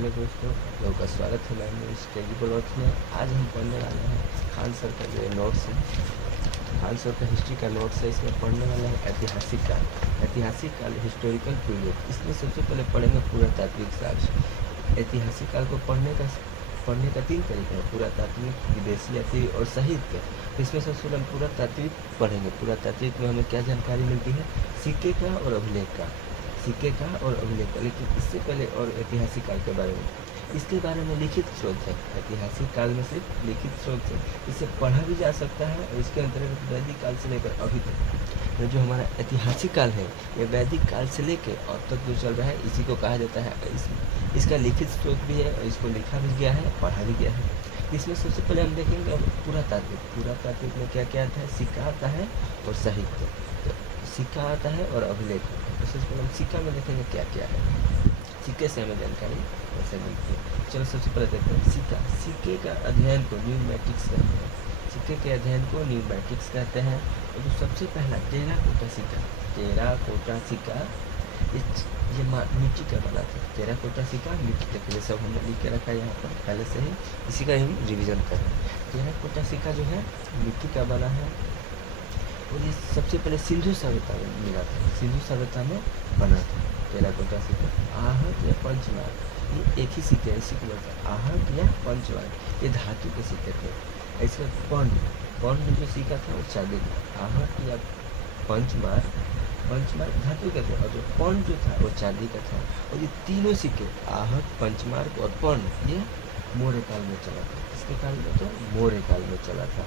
Hello दोस्तों, आप लोगों का स्वागत है मेरे स्टडी ब्लॉग्स में। आज हम पढ़ने वाले हैं खान सर का जो नोट्स है, खान सर का हिस्ट्री का नोट्स है। इसमें पढ़ने वाले हैं ऐतिहासिक काल, हिस्टोरिकल पीरियड। इसमें सबसे पहले पढ़ेंगे पुरातात्विक साक्ष्य। ऐतिहासिक काल को पढ़ने का 3 तरीका है: पुरातात्विक, विदेशी अतीत और साहित्य। इसमें सबसे पहले हम पुरातात्विक पढ़ेंगे। पुरातात्विक में हमें क्या जानकारी मिलती है? सिक्के का और अभिलेख का, लेकिन इससे पहले और ऐतिहासिक काल के बारे में, इसके बारे में लिखित स्रोत है। ऐतिहासिक काल में सिर्फ लिखित स्रोत है, इसे पढ़ा भी जा सकता है। और इसके अंतर्गत वैदिक काल से लेकर अभी तक जो हमारा ऐतिहासिक काल है, ये वैदिक काल से लेकर अब तक जो चल रहा है, इसी को कहा जाता है। इसका लिखित स्रोत भी है और इसको लिखा भी गया है, पढ़ा भी गया है। इसमें सबसे पहले हम देखेंगे पुरातात्विक में क्या क्या आता है? सिक्का आता है और साहित्य। तो सिक्का आता है और अभिलेख। तो सबसे पहले हम सिक्का में देखेंगे क्या क्या है। सिक्के से हमें जानकारी कैसे मिलती है। चलो सबसे पहले देखते हैं सिक्का। सिक्के का अध्ययन को न्यूमेटिक्स कहते हैं। सिक्के के अध्ययन को न्यूमेटिक्स कहते हैं। और जो सबसे पहला टेराकोटा सिक्का, ये मिट्टी का बना था। टेराकोटा सिक्का मिट्टी का, ये सब हमने लिख के रखा है यहाँ पर पहले से ही, इसी का हम रिवीजन कर रहे हैं। टेराकोटा सिक्का जो है मिट्टी का बना है और ये सबसे पहले सिंधु सभ्यता में मिला था। सिंधु सभ्यता में बना था टेराकोटा सिक्का। आहट या पंचमार्ग, ये एक ही सिक्के, इसी को बोलते हैं आहट या पंचमार्ग। ये धातु के सिक्के थे। इसका पर्ण जो सिक्का था वो चांदी का। आहट या पंचमार्ग धातु का था और जो पर्ण जो था वो चांदी का था। और ये तीनों सिक्के आहट, पंचमार्ग और पर्ण, ये मौर्य काल में चला था। इसके काल में तो मौर्य काल में चला था।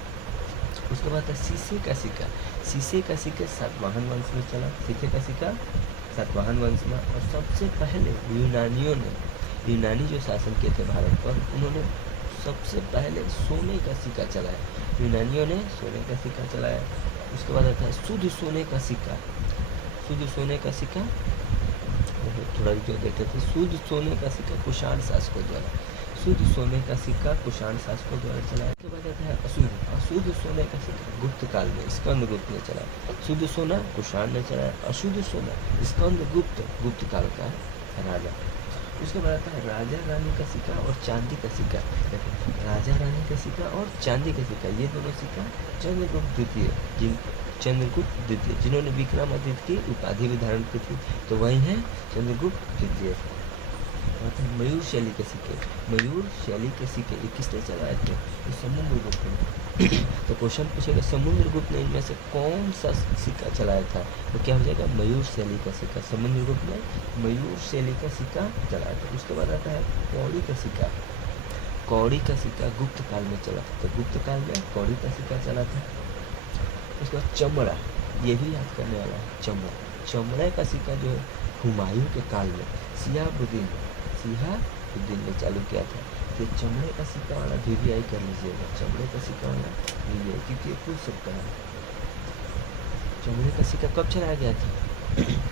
उसके बाद था शीशे का सिक्का। शीशे का सिक्का सातवाहन वंश में चला। शीशे का सिक्का सातवाहन वंश में। और सबसे पहले यूनानी जो शासन किए थे भारत पर, उन्होंने सबसे पहले सोने का सिक्का चलाया। यूनानियों ने सोने का सिक्का चलाया। उसके बाद आता है शुद्ध सोने का सिक्का। थोड़ा जो देखते थे, शुद्ध सोने का सिक्का कुषाण शासकों द्वारा। शुद्ध सोने का सिक्का कुषाण शासकों द्वारा चलाया। उसके बाद आता है अशुद्ध सोने का सिक्का गुप्त काल में स्कंदगुप्त ने चलाया। शुद्ध सोना कुषाण ने चलाया, अशुद्ध सोना गुप्त काल का राजा। उसके बाद आता है राजा रानी का सिक्का और चांदी का सिक्का। राजा रानी का सिक्का और चांदी का सिक्का, ये दोनों सिक्का चंद्रगुप्त द्वितीय, जिन्होंने विक्रमादित्य की उपाधि भी धारण की थी, तो वही है चंद्रगुप्त द्वितीय। मयूर शैली के सिक्के, ये किसने चलाए थे? समुद्रगुप्त ने। तो क्वेश्चन पूछेगा समुद्रगुप्त ने इनमें से कौन सा सिक्का चलाया था? तो क्या हो जाएगा? मयूर शैली का सिक्का। समुद्रगुप्त ने मयूर शैली का सिक्का चलाया था। उसके बाद आता है कौड़ी का सिक्का गुप्त काल में चला था। तो गुप्त काल में कौड़ी का सिक्का चला था। उसके बाद चमड़ा, ये भी याद करने वाला है। चमड़े का सिक्का जो है हुमायूं के काल में सिहाबुद्दीन ने चालू किया था। तो चमड़े का सिक्का वाला VVI कर लीजिएगा। चमड़े का सिक्का वाला VVI, क्योंकि ये खुद सबका है। चमड़े का सिक्का कब चलाया गया था?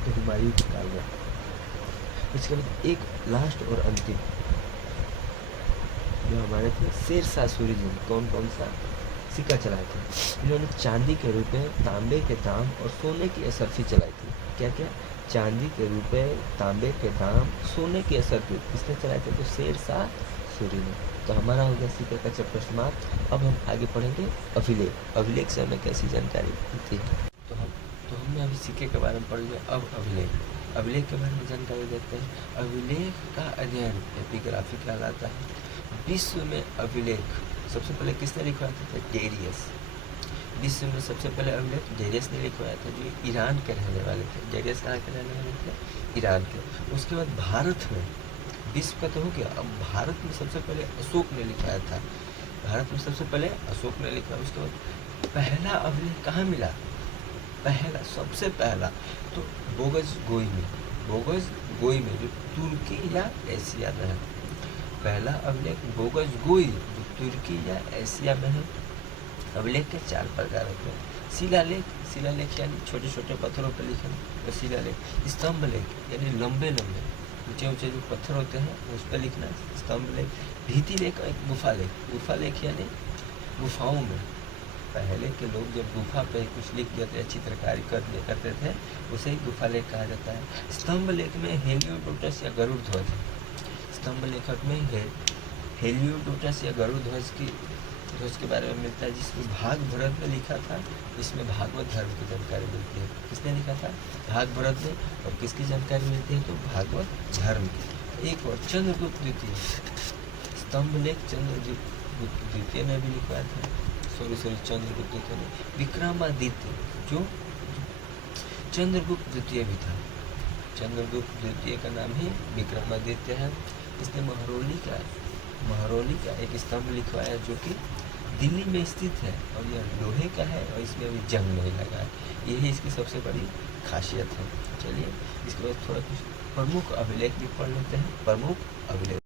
तो हुमायूं के काल में। इसके बाद एक लास्ट और अंतिम जो हमारे थे शेरशाह सूरी जी, कौन सा सिक्का चलाए थे? इन्होंने चांदी के रुपए, तांबे के दाम और सोने की असरफी चलाई थी। क्या? चांदी के रुपए, तांबे के दाम, सोने की असरफी किसने चलाए थे? तो शेरशाह सूरी ने। तो हमारा हो गया सिक्के का चैप्टर समाप्त। अब हम आगे पढ़ेंगे अभिलेख से हमें कैसी जानकारी मिलती है। तो हमने अभी सिक्के के बारे में पढ़ लिया। अब अभिलेख के बारे में जानकारी देते हैं। अभिलेख का अध्ययन एपिग्राफी कहलाता है। विश्व में अभिलेख सबसे पहले किसने लिखवाया था? डेरियस। विश्व में सबसे पहले अभिलेख डेरियस ने लिखवाया था, जो ईरान के रहने वाले थे। डेरियस कहाँ के रहने वाले थे? ईरान के। उसके बाद भारत में, विश्व का तो हो गया, अब भारत में सबसे पहले अशोक ने लिखवाया था। उसके बाद पहला अभिलेख कहाँ मिला? सबसे पहला तो बोगस गोई में जो तुर्की या एशिया में है। पहला अभिलेख बोगस गोई जो तुर्की या एशिया में है। अभिलेख के 4 प्रकार होते हैं। शिलालेख यानी छोटे छोटे पत्थरों पर लिखे तो शिलालेख। स्तंभ लेख यानी लंबे ऊंचे जो पत्थर होते हैं उस पर लिखना, स्तंभ लेख। भित्ति लेख एक गुफा लेख यानी गुफाओं में पहले के लोग जब गुफा पे कुछ लिख देते या चित्रकारी करते थे, उसे ही गुफा लेख कहा जाता है। स्तंभ लेख में हेलियोडोटस या गरुड़ ध्वज। स्तंभ लेखक में हेलियोडोटस या गरुड़ ध्वज के बारे में मिलता है, जिसको भागभरत ने लिखा था। इसमें भागवत धर्म की जानकारी मिलती है। किसने लिखा था? भागभरत ने। और किसकी जानकारी मिलती है? तो भागवत धर्म की। एक और चंद्रगुप्त द्वितीय, स्तंभ लेख चंद्रगुप्त द्वितीय ने भी लिखवाया था। चंद्रगुप्त द्वितीय ने। विक्रमादित्य, जो चंद्रगुप्त द्वितीय भी था। चंद्रगुप्त द्वितीय का नाम ही विक्रमादित्य है। इसने महरौली का एक स्तंभ लिखवाया, जो कि दिल्ली में स्थित है और यह लोहे का है और इसमें अभी जंग नहीं लगा है। यही इसकी सबसे बड़ी खासियत है। चलिए इसके बाद थोड़ा कुछ प्रमुख अभिलेख भी पढ़ लेते हैं। प्रमुख अभिलेख